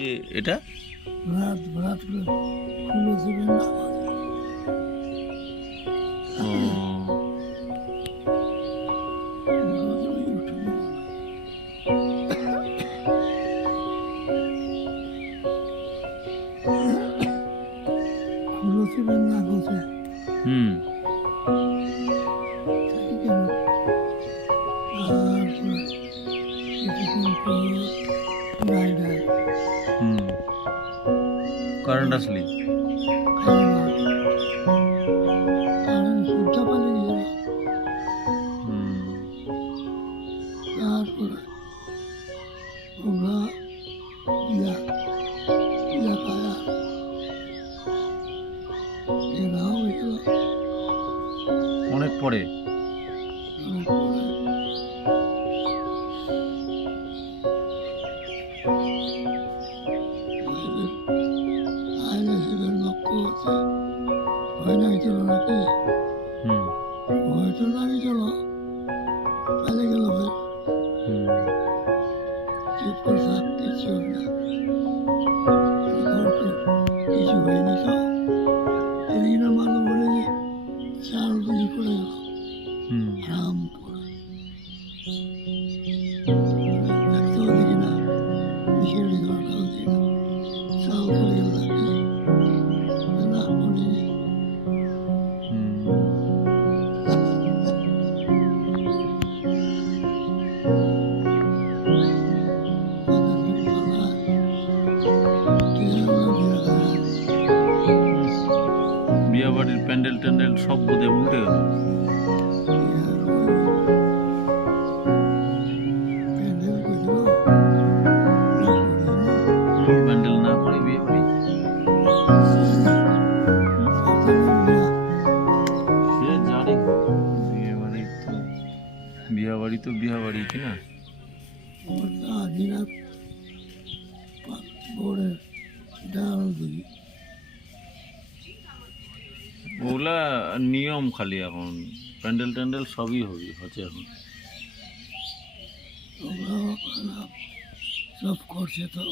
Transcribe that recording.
যে এটা ভরাট ভরাট করে খুলে দেবেন না খুলে দেবেন না গোছে কেন তারপরে কিছুক্ষণ পর ডাই ডাই কারেন্ট আসলি কারণ ফুটটা পালিয়ে গেল তারপরে ওরা ইয়া ইয়া খায়া এরাও এগুলো অনেক পরে আয়না শিবের লক্ষ্য হচ্ছে ভয় লাগছিল নাকি ভয় তো লাগছিল পালিয়ে গেল চুপ করে থাকতে চল না কিছু হয়নি তো এদিকে মালো বলে যে চাল বুঝি পড়ে গেল আরাম পড়ে দেখতেও দেখি না বিষের ভিতরটাও দেখি না চাল পড়ে গেল না পড়িনি বিয়ে বাড়ির প্যান্ডেল ট্যান্ডেল সব বোধে উল্টে গেল প্যান্ডেল না করে বিয়ে বাড়ি সে জানি বিয়ে বাড়ি তো বিয়ে বাড়ি কিনা ডাল দিই ওগুলা নিয়ম খালি এখন প্যান্ডেল ট্যান্ডেল সবই হচ্ছে এখন ওরাও সব করছে তো